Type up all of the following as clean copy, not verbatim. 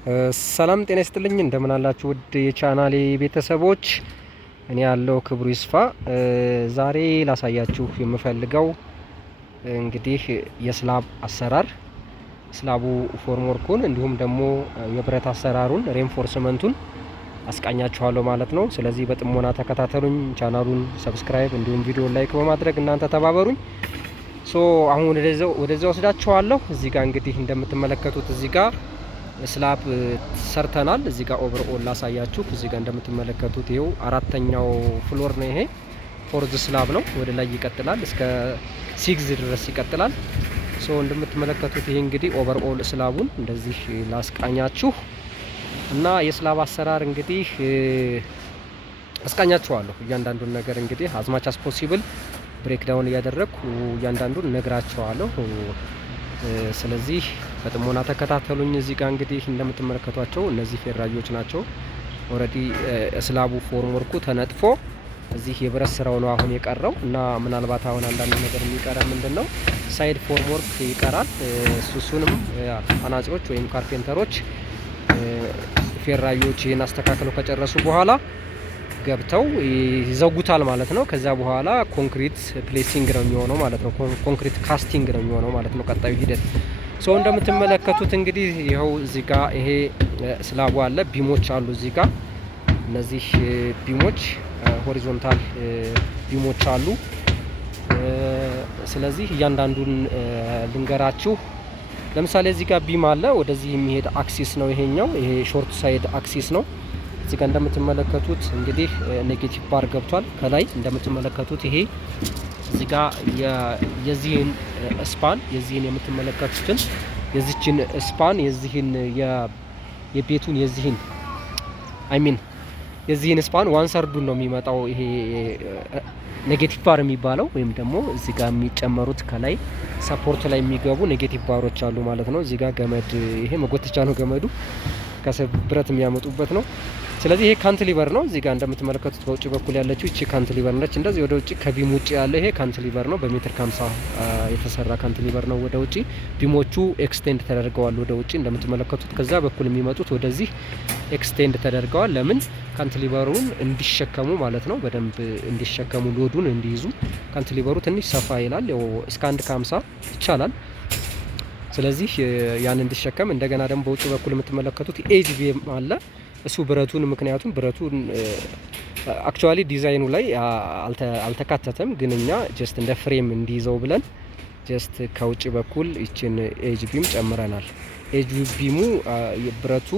ሰላም ጤና ይስጥልኝ እንደምን አላችሁ ውድ የቻናሌ ቤተሰቦች እኔ ያለው ክብሩ ይስፋ ዛሬ ላሳያችሁ የምፈልገው እንግዲህ የስላብ አሰራር ስላቡ ፎርምወርኩን እንዲሁም ደግሞ የብረት አሰራሩን ሬንፎርስመንቱን አስቃኛችኋለሁ ማለት ነው። ስለዚህ በጥሞና ተከታተሉኝ። ቻናሉን ሰብስክራይብ እንዲሁም ቪዲዮ ላይክ በማድረግ እናንተ ተባበሩኝ። አሁን ወደዛ ወስዳችኋለሁ። እዚህ ጋር እንግዲህ እንደምትመለከቱት እዚህ ጋር ስላብ ሰርተናል። እዚህ ጋር ኦቨርኦል ላሳያችሁ። እዚህ ጋር እንደምትመለከቱት ይሄው አራተኛው ፍሎር ነው። ይሄ ፎርዝ ስላብ ነው። ወደ ላይ ይቀጥላል እስከ 6 ድረስ ይቀጥላል። እንደምትመለከቱት ይሄ እንግዲህ ኦቨርኦል ስላቡን እንደዚህ ላስቃኛችሁ እና የስላብ አሰራር እንግዲህ አስቃኛችኋለሁ። እያንዳንዱን ነገር እንግዲህ አዝማች አስ ፖሲብል ብሬክዳውን እያደረግኩ እያንዳንዱን ነግራችኋለሁ። ስለዚህ በጥሞና ተከታተሉኝ። እዚህ ጋር እንግዲህ እንደምትመለከቷቸው እነዚህ ፌራጆች ናቸው። ኦሬዲ ስላቡ ፎርምወርኩ ተነጥፎ እዚህ የብረት ስራው ነው አሁን የቀረው እና ምናልባት አሁን አንዳንድ ነገር የሚቀረ ምንድነው ሳይድ ፎርምወርክ ይቀራል። እሱንም አናጺዎች ወይም ካርፔንተሮች ፌራጆች ይሄን አስተካክለው ከጨረሱ በኋላ ገብተው ይዘጉታል ማለት ነው። ከዛ በኋላ ኮንክሪት ፕሌሲንግ ነው የሚሆነው ማለት ነው። ኮንክሪት ካስቲንግ ነው የሚሆነው ማለት ነው ቀጣዩ ሂደት። እንደምትመለከቱት እንግዲህ ይኸው እዚህ ጋር ይሄ ስላቡ አለ፣ ቢሞች አሉ እዚህ ጋር። እነዚህ ቢሞች ሆሪዞንታል ቢሞች አሉ። ስለዚህ እያንዳንዱን ልንገራችሁ። ለምሳሌ እዚህ ጋር ቢም አለ፣ ወደዚህ የሚሄድ አክሲስ ነው ይሄኛው። ይሄ ሾርት ሳይድ አክሲስ ነው። እዚህ ጋር እንደምትመለከቱት እንግዲህ ኔጌቲቭ ባር ገብቷል። ከላይ እንደምትመለከቱት ይሄ እዚህ ጋር የዚህን ስፓን የዚህን የምትመለከቱትን የዚህችን ስፓን የዚህን የቤቱን የዚህን የዚህን ስፓን ዋን ሰርዱን ነው የሚመጣው። ይሄ ኔጌቲቭ ባር የሚባለው ወይም ደግሞ እዚህ ጋር የሚጨመሩት ከላይ ሰፖርት ላይ የሚገቡ ኔጌቲቭ ባሮች አሉ ማለት ነው። እዚህ ጋር ገመድ ይሄ መጎተቻ ነው፣ ገመዱ ከስር ብረት የሚያመጡበት ነው። ስለዚህ ይሄ ካንትሊቨር ነው። እዚህ ጋር እንደምትመለከቱት በውጭ በኩል ያለችው እቺ ካንትሊቨር ነች። እንደዚህ ወደ ውጭ ከቢም ውጭ ያለ ይሄ ካንትሊቨር ነው። በሜትር ከ50 የተሰራ ካንትሊቨር ነው። ወደ ውጭ ቢሞቹ ኤክስቴንድ ተደርገዋል ወደ ውጭ እንደምትመለከቱት። ከዛ በኩል የሚመጡት ወደዚህ ኤክስቴንድ ተደርገዋል። ለምን? ካንትሊቨሩን እንዲሸከሙ ማለት ነው። በደንብ እንዲሸከሙ ሎዱን እንዲይዙ። ካንትሊቨሩ ትንሽ ሰፋ ይላል። ያው እስከ 1 ከ50 ይቻላል። ስለዚህ ያን እንዲሸከም እንደገና ደግሞ በውጭ በኩል የምትመለከቱት ኤጅ ቢም አለ። እሱ ብረቱን ምክንያቱም ብረቱን አክቹአሊ ዲዛይኑ ላይ አልተካተተም፣ ግን እኛ ጀስት እንደ ፍሬም እንዲይዘው ብለን ጀስት ከውጭ በኩል ይችን ኤጅ ቢም ጨምረናል። ኤጅ ቢሙ ብረቱ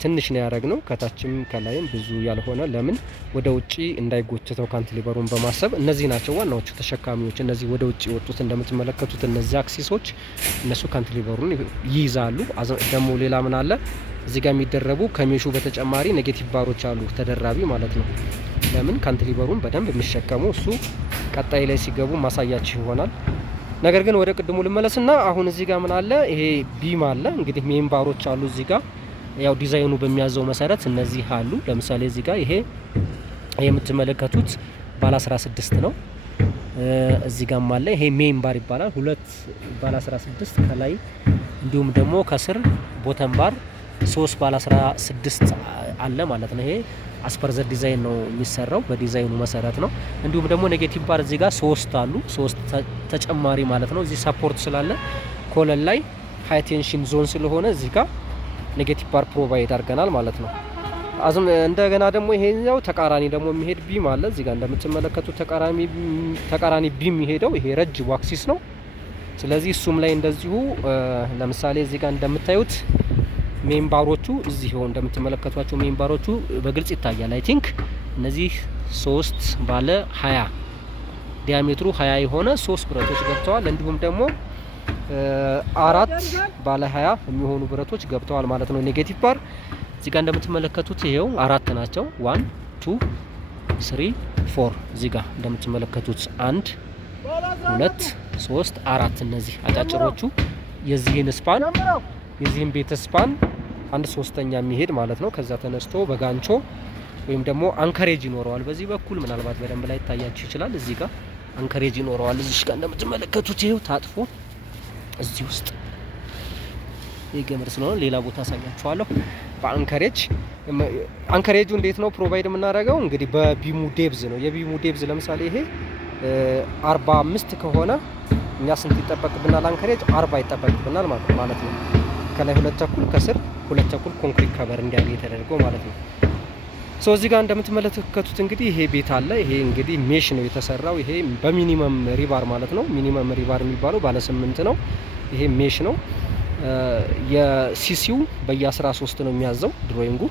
ትንሽ ነው ያደረግነው፣ ከታችም ከላይም ብዙ ያልሆነ። ለምን? ወደ ውጪ እንዳይጎትተው ካንትሊቨሩን በማሰብ። እነዚህ ናቸው ዋናዎቹ ተሸካሚዎች። እነዚህ ወደ ውጪ ወጡት እንደምትመለከቱት እነዚህ አክሲሶች እነሱ ካንትሊቨሩን ይይዛሉ። ደግሞ ሌላ ምን አለ እዚህ ጋር የሚደረቡ ከሜሹ በተጨማሪ ኔጌቲቭ ባሮች አሉ፣ ተደራቢ ማለት ነው። ለምን? ካንትሊቨሩን በደንብ የሚሸከሙ። እሱ ቀጣይ ላይ ሲገቡ ማሳያችሁ ይሆናል። ነገር ግን ወደ ቅድሙ ልመለስና አሁን እዚህ ጋር ምን አለ? ይሄ ቢም አለ። እንግዲህ ሜን ባሮች አሉ እዚህ ጋር ያው ዲዛይኑ በሚያዘው መሰረት እነዚህ አሉ። ለምሳሌ እዚህ ጋር ይሄ የምትመለከቱት ባለ 16 ነው። እዚህ ጋርም አለ። ይሄ ሜን ባር ይባላል። 2 ባለ 16 ከላይ እንዲሁም ደግሞ ከስር ቦተም ባር 3 ባለ 16 አለ ማለት ነው። ይሄ አስፐርዘ ዲዛይን ነው የሚሰራው፣ በዲዛይኑ መሰረት ነው። እንዲሁም ደግሞ ኔጌቲቭ ባር እዚህ ጋር 3 አሉ፣ 3 ተጨማሪ ማለት ነው። እዚህ ሰፖርት ስላለ ኮለን ላይ ሃይ ቴንሽን ዞን ስለሆነ እዚህ ጋር ኔጌቲቭ ባር ፕሮቫይድ አድርገናል ማለት ነው። እንደገና ደግሞ ይሄኛው ተቃራኒ ደግሞ የሚሄድ ቢም አለ። እዚህ ጋር እንደምትመለከቱት ተቃራኒ ቢም የሚሄደው ይሄ ረጅም አክሲስ ነው። ስለዚህ እሱም ላይ እንደዚሁ ለምሳሌ እዚህ ጋር እንደምታዩት ሜምባሮቹ እዚህ ሆነ እንደምትመለከቷቸው ሜምባሮቹ በግልጽ ይታያል። አይ ቲንክ እነዚህ 3 ባለ 20 ዲያሜትሩ 20 የሆነ 3 ብረቶች ገብተዋል። እንዲሁም ደግሞ 4 ባለ 20 የሚሆኑ ብረቶች ገብተዋል ማለት ነው። ኔጌቲቭ ባር እዚህ ጋር እንደምትመለከቱት ይሄው 4 ናቸው። 1 2 3 4 እዚህ ጋር እንደምትመለከቱት 1 2 3 4 እነዚህ አጫጭሮቹ የዚህን ስፓን የዚህን ቤት ስፓን 1/3 የሚሄድ ማለት ነው። ከዛ ተነስቶ በጋንቾ ወይም ደግሞ አንከሬጅ ይኖረዋል። በዚህ በኩል ምናልባት በደንብ ላይ ታያችሁ ይችላል። እዚህ ጋር አንከሬጅ ይኖረዋል። እዚህ ጋር እንደምትመለከቱት ይሄው ታጥፎ እዚህ ውስጥ ይሄ ገመድ ስለሆነ ሌላ ቦታ አሳያችኋለሁ። በአንከሬጅ አንከሬጁ እንዴት ነው ፕሮቫይድ የምናደርገው? እንግዲህ በቢሙ ዴብዝ ነው። የቢሙ ዴብዝ ለምሳሌ ይሄ 45 ከሆነ እኛ ስንት ይጠበቅብናል? አንከሬጅ 40 ይጠበቅብናል ማለት ነው። ከላይ 2 ተኩል ከስር 2 ተኩል ኮንክሪት ከቨር እንዲያገኝ ተደርጎ ማለት ነው። ሶ እዚህ ጋር እንደምትመለከቱት እንግዲህ ይሄ ቤት አለ። ይሄ እንግዲህ ሜሽ ነው የተሰራው። ይሄ በሚኒመም ሪባር ማለት ነው። ሚኒመም ሪባር የሚባለው ባለ 8 ነው። ይሄ ሜሽ ነው። የሲሲው በየ13 ነው የሚያዘው ድሮይንጉ።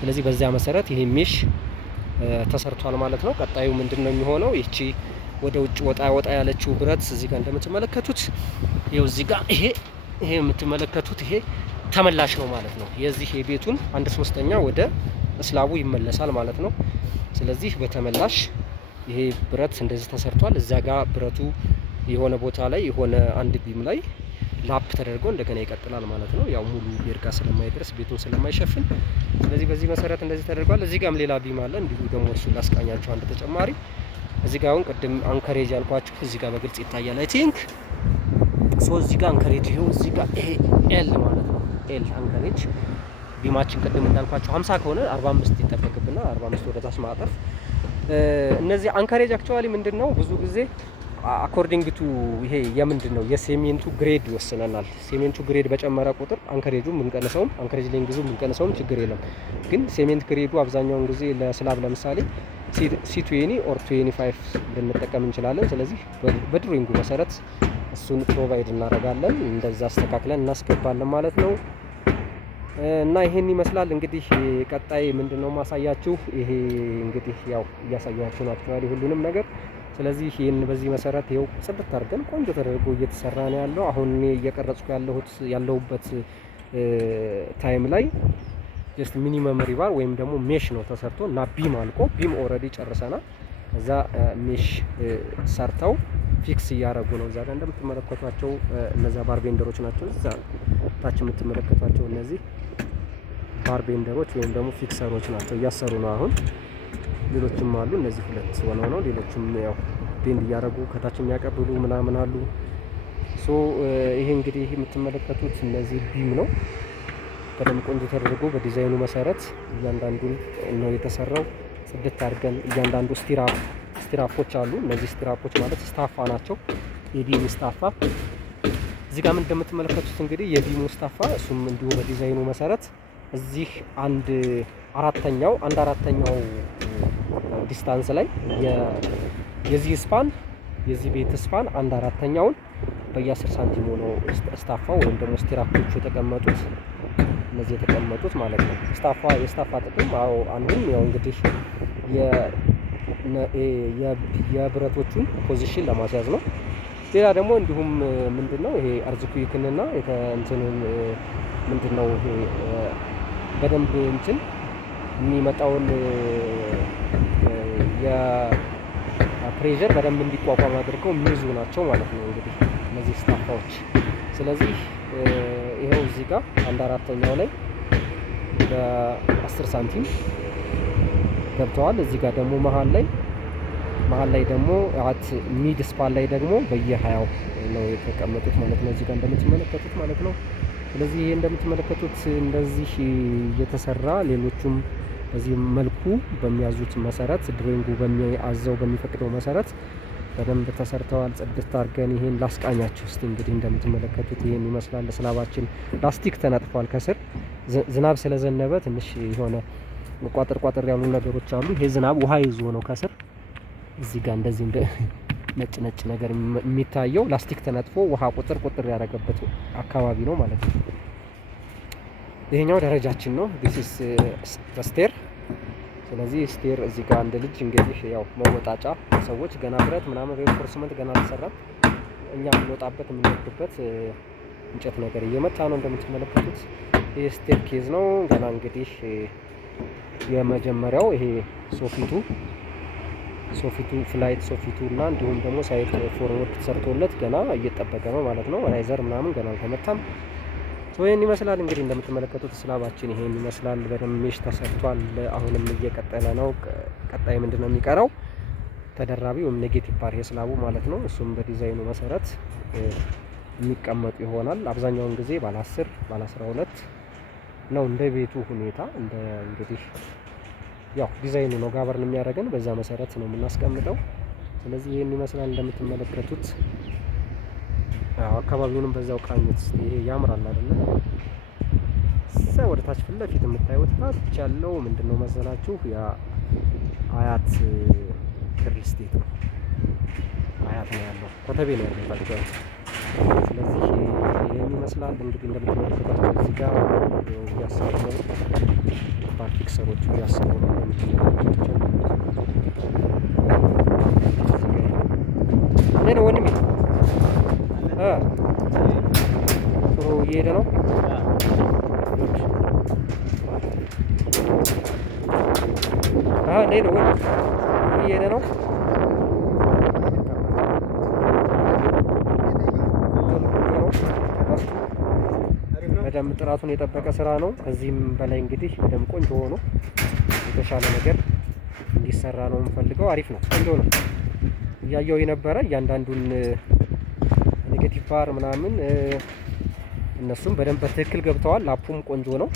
ስለዚህ በዚያ መሰረት ይሄ ሜሽ ተሰርቷል ማለት ነው። ቀጣዩ ምንድነው የሚሆነው? ይቺ ወደ ውጭ ወጣ ያለችው ብረት እዚህ ጋር እንደምትመለከቱት ይሄው እዚህ ጋር ይሄ የምትመለከቱት ይሄ ተመላሽ ነው ማለት ነው። የዚህ የቤቱን 1/3 ወደ ስላቡ ይመለሳል ማለት ነው። ስለዚህ በተመላሽ ይሄ ብረት እንደዚህ ተሰርቷል። እዛ ጋር ብረቱ የሆነ ቦታ ላይ የሆነ አንድ ቢም ላይ ላፕ ተደርጎ እንደገና ይቀጥላል ማለት ነው። ያው ሙሉ ቤርጋ ስለማይደርስ ቤቱን ስለማይሸፍን፣ ስለዚህ በዚህ መሰረት እንደዚህ ተደርጓል። እዚህ ጋርም ሌላ ቢም አለ እንዲሁ ደግሞ እሱ ላስቃኛቸው አንድ ተጨማሪ። እዚህ ጋር አሁን ቅድም አንከሬጅ ያልኳችሁ እዚህ ጋር በግልጽ ይታያል። አይ ቲንክ እዚህ ጋር አንከሬጅ ይሄው እዚህ ጋር ይሄ ኤል ማለት ነው። ኤል አንከሬጅ ቢማችን ቅድም እንዳልኳችሁ 50 ከሆነ 45 ይጠበቅብና 45 ወደ ታች ማጠፍ። እነዚህ አንከሬጅ አክቹአሊ ምንድነው ብዙ ጊዜ አኮርዲንግ ቱ ይሄ የምንድነው የሴሜንቱ ግሬድ ይወስነናል። ሴሜንቱ ግሬድ በጨመረ ቁጥር አንከሬጁ ብንቀንሰውም አንከሬጅ ሌንግዙ ብንቀንሰውም ችግር የለም። ግን ሴሜንት ግሬዱ አብዛኛውን ጊዜ ለስላብ ለምሳሌ C20 ኦር 25 ልንጠቀም እንችላለን። ስለዚህ በድሮይንጉ መሰረት እሱን ፕሮቫይድ እናደርጋለን። እንደዛ አስተካክለን እናስገባለን ማለት ነው። እና ይሄን ይመስላል እንግዲህ ቀጣይ ምንድነው ማሳያችሁ። ይሄ እንግዲህ ያው እያሳያችሁ ነው አክቹአሊ ሁሉንም ነገር። ስለዚህ ይሄን በዚህ መሰረት ይኸው ጽድት አድርገን ቆንጆ ተደርጎ እየተሰራ ነው ያለው። አሁን እኔ እየቀረጽኩ ያለሁበት ታይም ላይ ጀስት ሚኒመም ሪባር ወይም ደግሞ ሜሽ ነው ተሰርቶ እና ቢም አልቆ ቢም ኦልሬዲ ጨርሰናል። እዛ ሜሽ ሰርተው ፊክስ እያደረጉ ነው። እዛ ጋር እንደምትመለከቷቸው እነዛ ባርቤንደሮች ናቸው። እዛ ታች የምትመለከቷቸው እነዚህ ባርቤንደሮች ወይም ደግሞ ፊክሰሮች ናቸው። እያሰሩ ነው አሁን። ሌሎችም አሉ። እነዚህ 2 ሆነው ነው። ሌሎችም ያው ቤንድ እያደረጉ ከታች የሚያቀብሉ ምናምን አሉ። ሶ ይሄ እንግዲህ የምትመለከቱት እነዚህ ቢም ነው። በደንብ ቆንጆ ተደርጎ በዲዛይኑ መሰረት እያንዳንዱን ነው የተሰራው። ጽድት አድርገን እያንዳንዱ ስቲራፖች አሉ። እነዚህ ስቲራፖች ማለት ስታፋ ናቸው። የቢም ስታፋ እዚህ ጋር እንደምትመለከቱት እንግዲህ የቢሙ ስታፋ እሱም እንዲሁ በዲዛይኑ መሰረት እዚህ 1/4ኛው ዲስታንስ ላይ የዚህ ስፓን የዚህ ቤት ስፓን 1/4ኛውን በየ10 ሳንቲም ነው ስታፋው ወይም ደግሞ ስቲራፖቹ የተቀመጡት እነዚህ የተቀመጡት ማለት ነው። የስታፋ ጥቅም አንዱም ያው እንግዲህ የብረቶቹን ፖዚሽን ለማስያዝ ነው። ሌላ ደግሞ እንዲሁም ምንድነው ይሄ አርዝኩዊክንና እንትኑን ምንድነው ይሄ በደንብ እንትን የሚመጣውን የፕሬሸር በደንብ እንዲቋቋም አድርገው የሚይዙ ናቸው ማለት ነው እንግዲህ እነዚህ ስታፋዎች። ስለዚህ ይሄው እዚህ ጋር 1/4ኛው ላይ በ10 ሳንቲም ገብተዋል። እዚህ ጋር ደግሞ መሀል ላይ ደግሞ አት ሚድ ስፓን ላይ ደግሞ በየ20 ነው የተቀመጡት ማለት ነው። እዚህ ጋር እንደምትመለከቱት ማለት ነው። ስለዚህ ይሄ እንደምትመለከቱት እንደዚህ እየተሰራ ሌሎቹም በዚህ መልኩ በሚያዙት መሰረት ድሮይንጉ በሚያዘው በሚፈቅደው መሰረት በደንብ ተሰርተዋል። ጽድት አድርገን ይሄን ላስቃኛችሁ እስቲ። እንግዲህ እንደምትመለከቱት ይሄን ይመስላል። ስላባችን ላስቲክ ተነጥፏል ከስር ዝናብ ስለዘነበ ትንሽ የሆነ ቋጥር ያሉ ነገሮች አሉ። ይሄ ዝናብ ውሃ ይዞ ነው ከስር እዚህ ጋር እንደዚህ እንደ ነጭ ነገር የሚታየው ላስቲክ ተነጥፎ ውሃ ቁጥር ያደረገበት አካባቢ ነው ማለት ነው። ይሄኛው ደረጃችን ነው። this is the stair። ስለዚህ ስቴር እዚህ ጋር አንድ ልጅ እንግዲህ ያው መወጣጫ ሰዎች ገና ብረት ምናምን ሬንፎርስመንት ገና አልተሰራም። እኛ የምንወጣበት የምንወርድበት እንጨት ነገር እየመታ ነው እንደምትመለከቱት። ይሄ ስቴር ኬዝ ነው ገና እንግዲህ የመጀመሪያው ይሄ ሶፊቱ ፍላይት ሶፊቱ እና እንዲሁም ደግሞ ሳይድ ፎርወርድ ተሰርቶለት ገና እየተጠበቀ ነው ማለት ነው። ራይዘር ምናምን ገና አልተመታም። ይሄን ይመስላል እንግዲህ እንደምትመለከቱት ስላባችን ይሄን ይመስላል። በደንብ ሜሽ ተሰርቷል። አሁንም እየቀጠለ ነው። ቀጣይ ምንድነው የሚቀረው? ተደራቢ ወይም ኔጌቲቭ ፓር የስላቡ ማለት ነው። እሱም በዲዛይኑ መሰረት የሚቀመጡ ይሆናል። አብዛኛውን ጊዜ ባለ 10 ባለ 12 ነው እንደ ቤቱ ሁኔታ። እንደ እንግዲህ ያው ዲዛይኑ ነው ጋቨርን የሚያደርገን፣ በዛ መሰረት ነው የምናስቀምጠው። ስለዚህ ይሄን ይመስላል እንደምትመለከቱት። አካባቢውንም በዛው ቃኙት። ይሄ ያምራል አይደለ? ወደ ታች ፊት ለፊት የምታዩት ታች ያለው ምንድነው መሰላችሁ? ያ አያት ሪል ስቴት ነው። አያት ነው ያለው፣ ኮተቤ ነው ያለው ታዲያ። ስለዚህ ይሄን ይመስላል እንግዲህ እንደምትመለከቷቸው እዚህ ጋር እያሰሩ ነው፣ ፓርቲክሰሮቹ እያሰሩ ነው እንደምትመለከቷቸው። እኔ ነው ወንድሜ ጥሩ እየሄደ ነው። እንዴት ነው እየሄደ ነው? በደንብ ጥራቱን የጠበቀ ስራ ነው። ከዚህም በላይ እንግዲህ በደንብ ቆንጆ ሆኖ የተሻለ ነገር እንዲሰራ ነው የምፈልገው። አሪፍ ነው፣ ቆንጆ ነው። እያየው የነበረ እያንዳንዱን ኔጌቲቭ ባር ምናምን እነሱም በደንብ በትክክል ገብተዋል። ላፑም ቆንጆ ነው።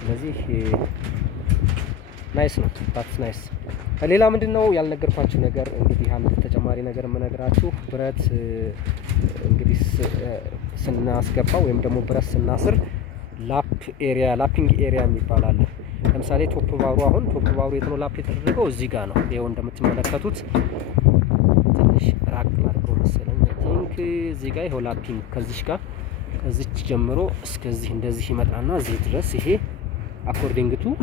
ስለዚህ ናይስ ነው። ታትስ ናይስ። ሌላ ምንድነው ያልነገርኳችሁ ነገር እንግዲህ አንድ ተጨማሪ ነገር የምነግራችሁ ብረት እንግዲህ ስናስገባ ወይም ደግሞ ብረት ስናስር ላፒንግ ኤሪያ የሚባል አለ። ለምሳሌ ቶፕ ባሩ የት ነው ላፕ የተደረገው? እዚህ ጋር ነው። ይኸው እንደምትመለከቱት ትንሽ ራቅ አድርገው መሰለኝ ቲንክ እዚህ ጋር ይኸው ላፒንግ ከዚች ጀምሮ እስከዚህ እንደዚህ ይመጣና እዚህ ድረስ ይሄ አኮርዲንግ ቱ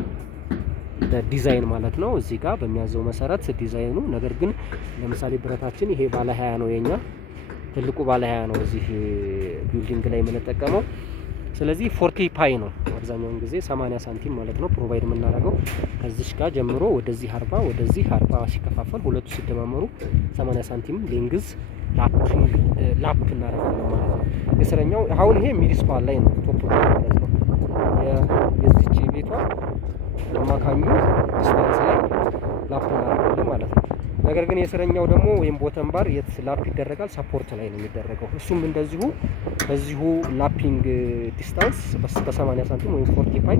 ዲዛይን ማለት ነው። እዚህ ጋር በሚያዘው መሰረት ዲዛይኑ። ነገር ግን ለምሳሌ ብረታችን ይሄ ባለ 20 ነው፣ የኛ ትልቁ ባለ 20 ነው እዚህ ቢልዲንግ ላይ የምንጠቀመው። ስለዚህ 40 ፓይ ነው አብዛኛውን ጊዜ 80 ሳንቲም ማለት ነው ፕሮቫይድ የምናደርገው። ከዚህ ጋር ጀምሮ ወደዚህ 40 ወደዚህ 40 ሲከፋፈል ሁለቱ ሲደማመሩ 80 ሳንቲም ሌንግዝ ላፕ እናደርጋለን ማለት ነው። የስረኛው አሁን ይሄ ሚድ ስፓን ላይ ነው ቶፕ ማለት ነው የዚች ቤቷ አማካኙ ዲስታንስ ላይ ላፕ እናደርጋለን ማለት ነው። ነገር ግን የስረኛው ደግሞ ወይም ቦተም ባር የት ላፕ ይደረጋል? ሰፖርት ላይ ነው የሚደረገው። እሱም እንደዚሁ በዚሁ ላፒንግ ዲስታንስ በ80 ሳንቲም ወይም 40 ፓይ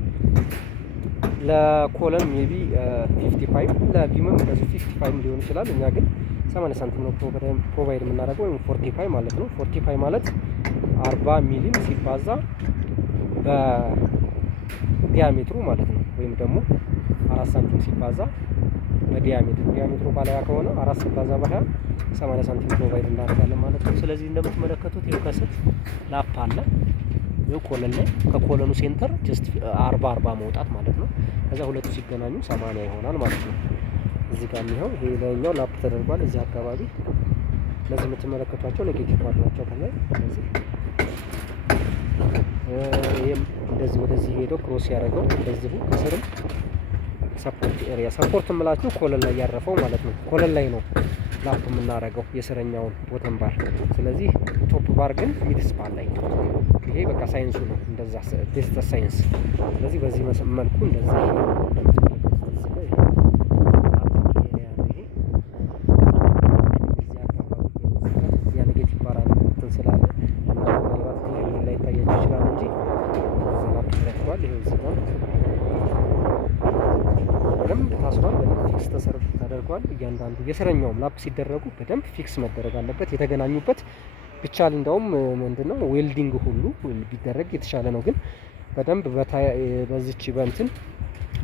ለኮለን ሜቢ 50 ፓይ ለቢምም እንደዚሁ 50 ፓይ ሊሆን ይችላል። እኛ ግን 80 ሳንቲም ነው ፕሮቫይድ የምናደርገው ወይም 40 ፓይ ማለት ነው። 40 ፓይ ማለት 40 ሚሊ ሲባዛ በዲያሜትሩ ማለት ነው። ወይም ደግሞ 4 ሳንቲም ሲባዛ ዲያሜትሩ ባላያ ከሆነ 4 ሲባዛ በ20 80 ሳንቲም ፕሮቫይድ እናደርጋለን ማለት ነው። ስለዚህ እንደምትመለከቱት ይኸው ከስር ላፕ አለ። ይኸው ኮለን ላይ ከኮለኑ ሴንተር ጀስት 40 መውጣት ማለት ነው። ከዛ ሁለቱ ሲገናኙ 80 ይሆናል ማለት ነው። እዚህ ጋር ይኸው ይሄ ላይኛው ላፕ ተደርጓል። እዚህ አካባቢ እነዚህ የምትመለከቷቸው ኔጌቲቭ ፓርት ናቸው። ከላይ እነዚህ ይሄም እንደዚህ ወደዚህ ሄደው ክሮስ ያደረገው እንደዚሁ ከስርም ሰፖርት ኤሪያ ሰፖርት የምላችሁ ኮለን ላይ ያረፈው ማለት ነው። ኮለን ላይ ነው ላፕ የምናደርገው የስረኛውን ቦተም ባር። ስለዚህ ቶፕ ባር ግን ሚድ ስፓን ላይ ነው። ይሄ በቃ ሳይንሱ ነው እንደዛ ቤስት ሳይንስ። ስለዚህ በዚህ መልኩ እንደዚህ ተደርጓል። እያንዳንዱ የስረኛውም ላፕ ሲደረጉ በደንብ ፊክስ መደረግ አለበት። የተገናኙበት ቢቻል እንደውም ምንድነው ዌልዲንግ ሁሉ ቢደረግ የተሻለ ነው። ግን በደንብ በዚች በእንትን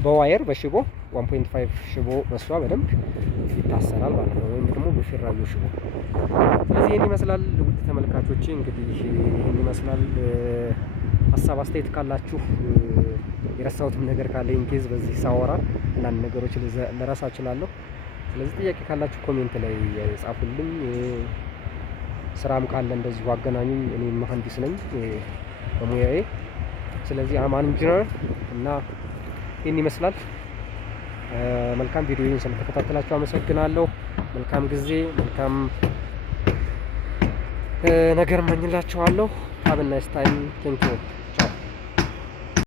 በዋየር በሽቦ 1.5 ሽቦ በሷ በደንብ ይታሰራል ማለት ነው። ወይም ደግሞ በሽራዩ ሽቦ። ስለዚህ ይሄን ይመስላል ውድ ተመልካቾቼ። እንግዲህ ይሄን ይመስላል። ሀሳብ አስተያየት ካላችሁ የረሳሁትም ነገር ካለ ኢንኬዝ በዚህ ሳወራ አንዳንድ ነገሮች ልረሳ እችላለሁ። ስለዚህ ጥያቄ ካላችሁ ኮሜንት ላይ ጻፉልኝ። ስራም ካለ እንደዚሁ አገናኙኝ። እኔ መሀንዲስ ነኝ በሙያዬ። ስለዚህ አማን ኢንጂነር እና ይህን ይመስላል። መልካም ቪዲዮውን ስለተከታተላችሁ አመሰግናለሁ። መልካም ጊዜ፣ መልካም ነገር እመኝላችኋለሁ። ሀብ ናይስ ታይም። ቴንክ ዩ